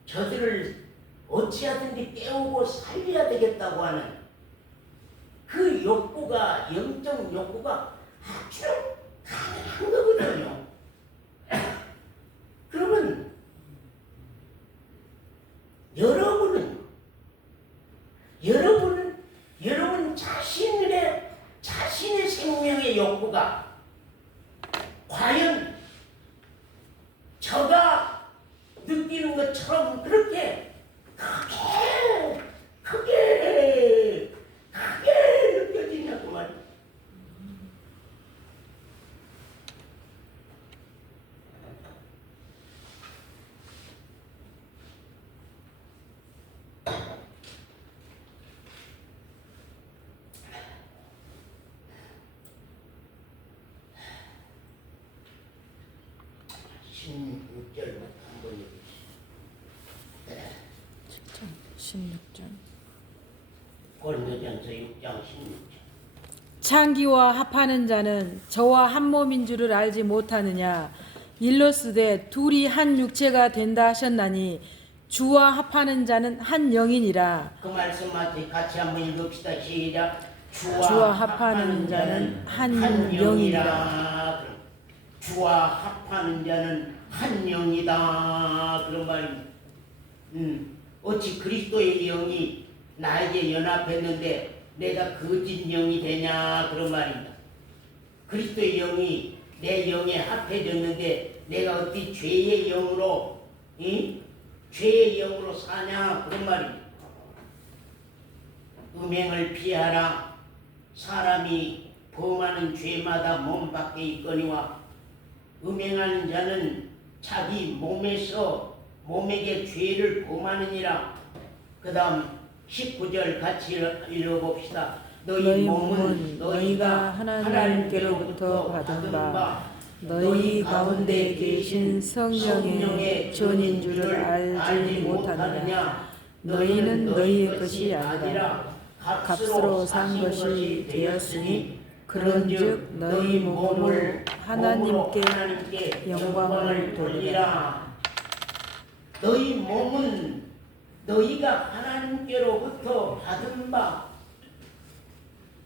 저들을 어찌하든지 깨우고 살려야 되겠다고 하는 그 욕구가 영적 욕구가 아주 강한 거거든요. 그러면 여러분 자신의 생명의 욕구가 과연 저가 느끼는 것처럼 그렇게 크게 느껴지냐고 말이야. 한번 읽으시죠. 16절. 고린도전서 6장 16절. 창기와 합하는 자는 저와 한 몸인 줄을 알지 못하느냐. 일러스되 둘이 한 육체가 된다 하셨나니 주와 합하는 자는 한 영이니라. 그 말씀 같이 한번 읽읍시다. 시작. 주와 합하는 자는 한 영이라. 주와 합하는 자는 한 영이다. 그런 말입니다. 어찌 그리스도의 영이 나에게 연합했는데 내가 거짓 영이 되냐 그런 말입니다. 그리스도의 영이 내 영에 합해졌는데 내가 어찌 죄의 영으로 죄의 영으로 사냐 그런 말입니다. 음행을 피하라. 사람이 범하는 죄마다 몸 밖에 있거니와 음행하는 자는 자기 몸에게 죄를 범하느니라. 그 다음 19절 같이 읽어봅시다. 너희 몸은 너희가 하나님께로부터 받은 바 너희 가운데 계신 성령의 전인 줄을 알지 못하느냐. 너희는 너희의 것이 아니라 값으로 산 것이 되었으니 그런즉 너희 몸을 하나님께 영광을 돌리라. 너희 몸은 너희가 하나님께로부터 받은 바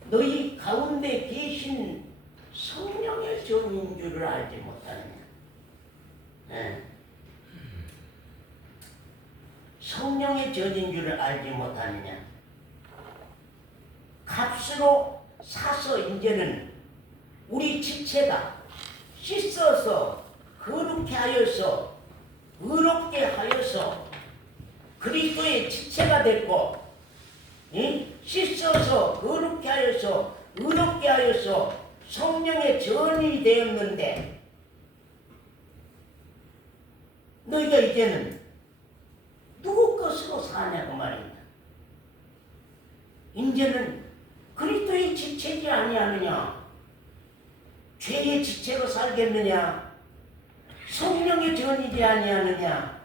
너희 가운데 계신 성령의 전인 줄을 알지 못하느냐. 네. 성령의 전인 줄을 알지 못하느냐. 값으로 사서 이제는 우리 지체가 씻어서 거룩게 하여서 의롭게 하여서 그리스도의 지체가 됐고 씻어서 거룩게 하여서 의롭게 하여서 성령의 전이 되었는데 너희가 이제는 누구 것으로 사냐고 말입니다. 이제는 그리스도의 지체지 아니하느냐. 죄의 지체로 살겠느냐. 성령의 전이지 아니하느냐.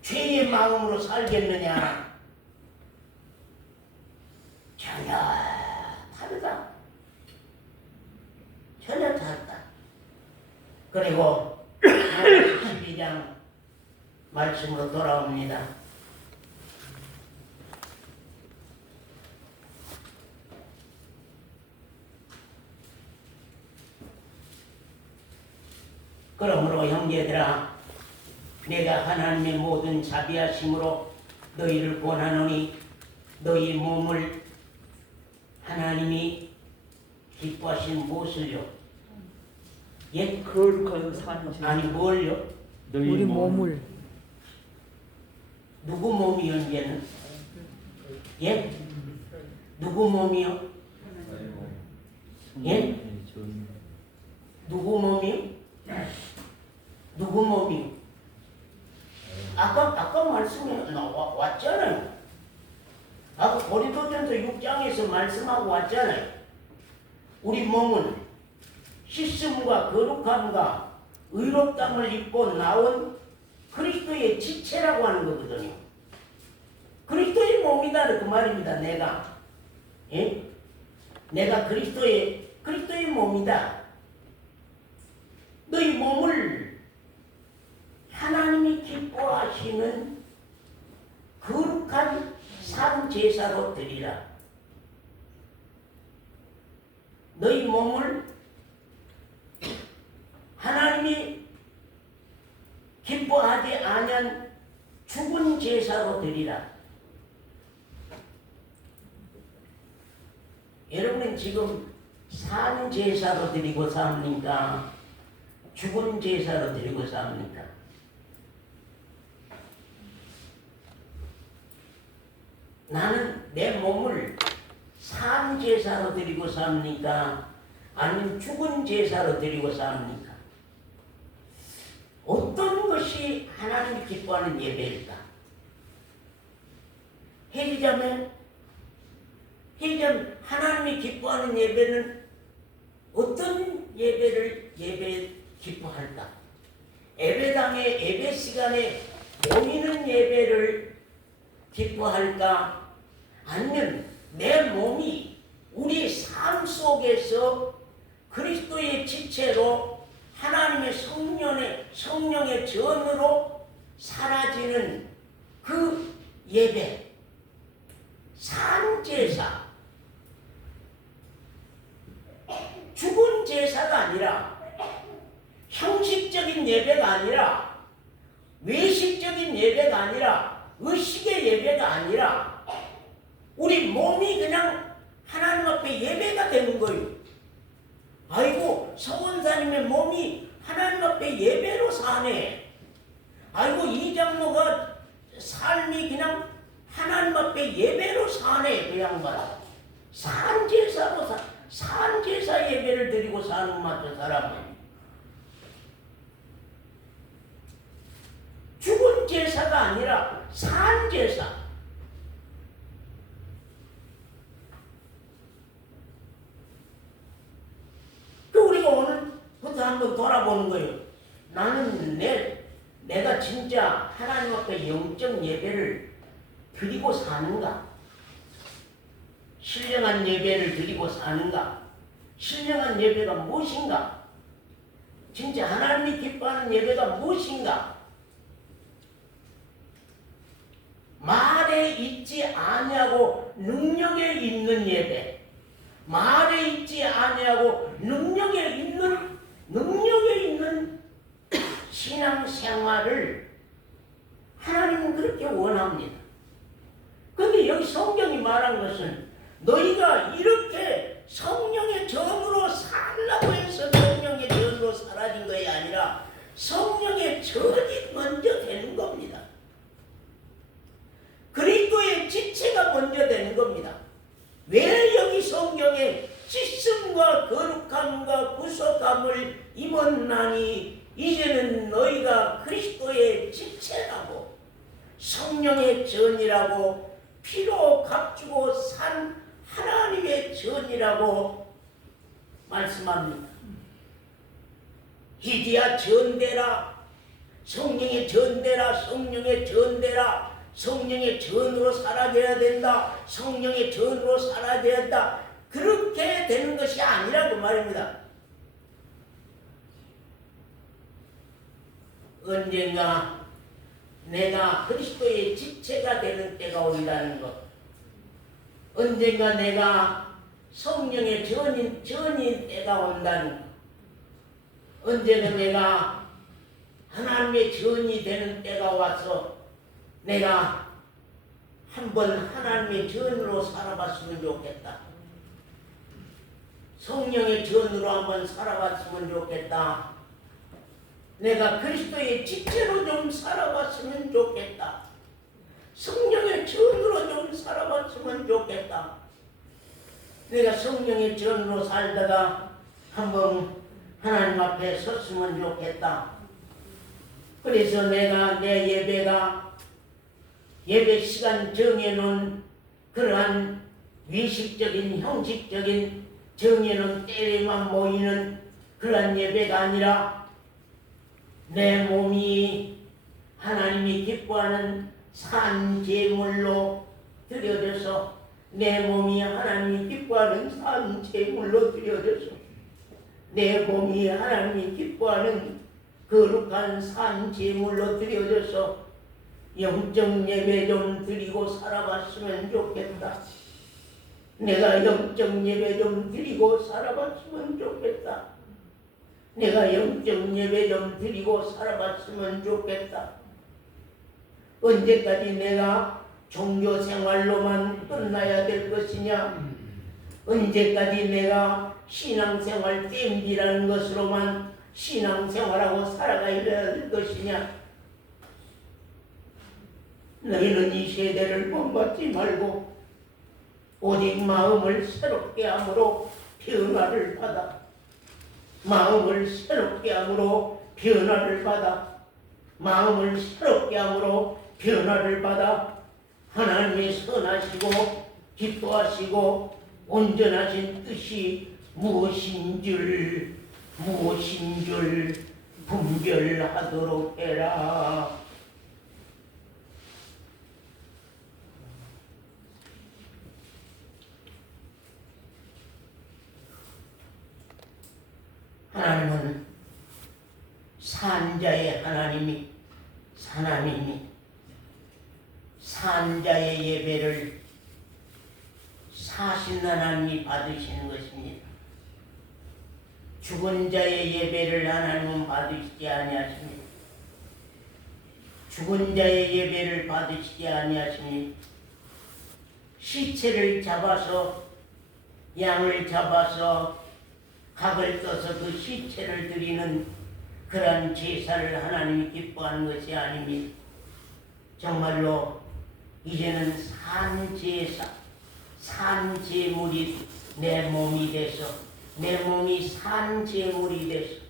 죄의 마음으로 살겠느냐. 전혀 다르다. 전혀 다르다. 그리고 12장 말씀으로 돌아옵니다. 그러므로 형제들아 내가 하나님의 모든 자비하심으로 너희를 권하노니 너희 몸을 하나님이 기뻐하신 무엇을요? 예? 거룩한 산. 아니 뭘요? 우리 몸을 누구 몸이요 이제는? 예? 누구 몸이요? 예? 누구 몸이요? 누구 몸이요? 아까 말씀에 왔잖아요. 아까 고린도전서 6장에서 말씀하고 왔잖아요. 우리 몸은 씻음과 거룩함과 의롭다함을 입고 나온 그리스도의 지체라고 하는 거거든요. 그리스도의 몸이다 그 말입니다. 내가 예? 내가 그리스도의 몸이다. 너희 몸을 하나님이 기뻐하시는 거룩한 산 제사로 드리라. 너희 몸을 하나님이 기뻐하지 아니한 죽은 제사로 드리라. 여러분은 지금 산 제사로 드리고 삽니까? 죽은 제사로 드리고 삽니까? 나는 내 몸을 산 제사로 드리고 삽니까? 아니면 죽은 제사로 드리고 삽니까? 어떤 것이 하나님이 기뻐하는 예배일까? 회개자면 하나님이 기뻐하는 예배는 어떤 예배 기뻐할까? 예배당에 예배 시간에 모이는 예배를 기뻐할까? 아니면 내 몸이 우리 삶 속에서 그리스도의 지체로 하나님의 성령의 전으로 사라지는 그 예배, 산제사, 죽은 제사가 아니라 형식적인 예배가 아니라 외식적인 예배가 아니라 의식의 예배가 아니라 우리 몸이 그냥 하나님 앞에 예배가 되는 거예요. 아이고 서원사님의 몸이 하나님 앞에 예배로 사네. 아이고 이 장로가 삶이 그냥 하나님 앞에 예배로 사네. 그 양반 산제사 예배를 드리고 사는 맞죠 사람은. 죽은 제사가 아니라 산제사. 우리가 오늘부터 한번 돌아보는 거예요. 나는 내가 진짜 하나님 앞에 영적 예배를 드리고 사는가? 신령한 예배를 드리고 사는가? 신령한 예배가 무엇인가? 진짜 하나님이 기뻐하는 예배가 무엇인가? 말에 있지 아니하고 능력에 있는 예배, 말에 있지 아니하고 능력에 있는 신앙생활을 하나님은 그렇게 원합니다. 그런데 여기 성경이 말한 것은 너희가 이렇게 성령의 전으로 살라고 해서 성령의 전으로 사라진 것이 아니라 성령의 전이 먼저 되는 겁니다. 그리스도의 지체가 먼저 되는 겁니다. 왜 여기 성경에 씻음과 거룩함과 구속함을 입었나니 이제는 너희가 그리스도의 지체라고 성령의 전이라고 피로 값주고 산 하나님의 전이라고 말씀합니다. 이제야 전되라, 성령의 전되라, 성령의 전되라, 성령의 전으로 살아져야 된다, 성령의 전으로 살아져야 된다. 그렇게 되는 것이 아니라고 말입니다. 언젠가 내가 그리스도의 지체가 되는 때가 온다는 것, 언젠가 내가 성령의 전인 때가 온다는 것, 언젠가 내가 하나님의 전이 되는 때가 와서 내가 한번 하나님의 전으로 살아봤으면 좋겠다. 성령의 전으로 한번 살아봤으면 좋겠다. 내가 그리스도의 지체로 좀 살아봤으면 좋겠다. 성령의 전으로 좀 살아봤으면 좋겠다. 내가 성령의 전으로 살다가 한번 하나님 앞에 섰으면 좋겠다. 그래서 내가 내 예배 시간 정해놓은 그러한 위식적인 형식적인 정해놓은 때에만 모이는 그러한 예배가 아니라 내 몸이 하나님이 기뻐하는 산 제물로 드려져서 내 몸이 하나님이 기뻐하는 산 제물로 드려져서 내 몸이 하나님이 기뻐하는 거룩한 산 제물로 드려져서 영적 예배 좀 드리고 살아봤으면 좋겠다. 내가 영적 예배 좀 드리고 살아봤으면 좋겠다. 내가 영적 예배 좀 드리고 살아봤으면 좋겠다. 언제까지 내가 종교 생활로만 끝나야 될 것이냐? 언제까지 내가 신앙생활 땜질하는 것으로만 신앙생활하고 살아가야 될 것이냐? 너희는 이 세대를 본받지 말고 오직 마음을 새롭게 함으로 변화를 받아. 마음을 새롭게 함으로 변화를 받아. 마음을 새롭게 함으로 변화를 받아 하나님의 선하시고 기뻐하시고 온전하신 뜻이 무엇인 줄 분별하도록 해라. 하나님은 산자의 하나님이 산자의 예배를 사신 하나님이 받으시는 것입니다. 죽은 자의 예배를 하나님은 받으시지 아니하십니다. 죽은 자의 예배를 받으시지 아니하십니다. 시체를 잡아서 양을 잡아서 각을 떠서 그 시체를 드리는 그러한 제사를 하나님이 기뻐하는 것이 아닙니다. 정말로 이제는 산제사, 산제물이 내 몸이 돼서 내 몸이 산제물이 돼서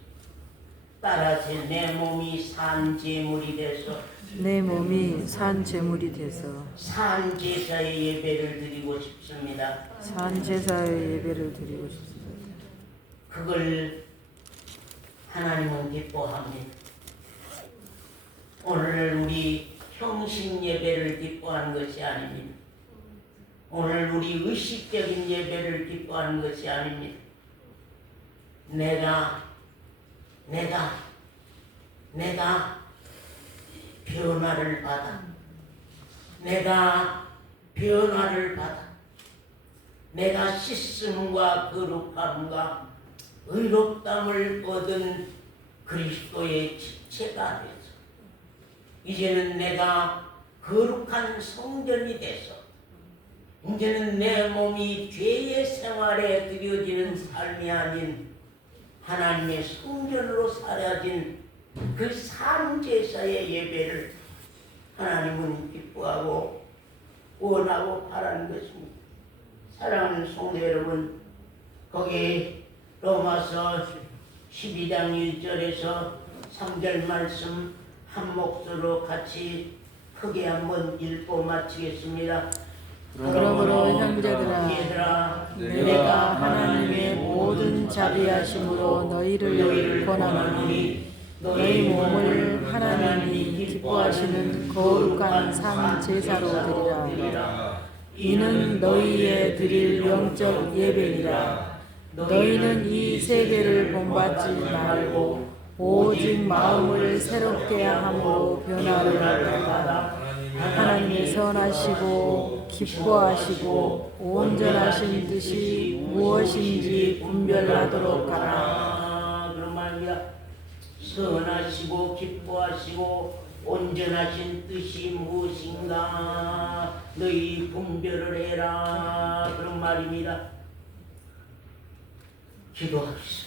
따라서 내 몸이 산제물이 돼서 내 몸이 산 제물이 돼서 산제사의 예배를 드리고 싶습니다. 산 제사의 예배를 드리고 싶습니다. 그걸 하나님은 기뻐합니다. 오늘 우리 형식 예배를 기뻐하는 것이 아닙니다. 오늘 우리 의식적인 예배를 기뻐하는 것이 아닙니다. 내가 변화를 받아. 내가 변화를 받아. 내가 씻음과 거룩함과 의롭담을 얻은 그리스도의 지체가 돼서 이제는 내가 거룩한 성전이 돼서 이제는 내 몸이 죄의 생활에 드려지는 삶이 아닌 하나님의 성전으로 사라진 그 산제사의 예배를 하나님은 기뻐하고 원하고 바라는 것입니다. 사랑하는 성도 여러분, 거기 로마서 12장 1절에서 3절 말씀 한 목소리로 같이 크게 한번 읽고 마치겠습니다. 그러므로 형제들아, 얘들아, 내가 하나님의 모든 자비하심으로 너희를 권하노니 너희 몸을 하나님이 기뻐하시는 거룩한 산 제사로 드리라. 이는 너희의 드릴 영적 예배니라. 너희는 이 세계를 본받지 말고 오직 마음을 새롭게 함으로 변화를 받아 하나님의 선하시고 기뻐하시고 온전하신 뜻이 무엇인지 분별하도록 하라. 그런 말입니다. 선하시고 기뻐하시고 온전하신 뜻이 무엇인가 너희 분별을 해라. 그런 말입니다. 기도합시다.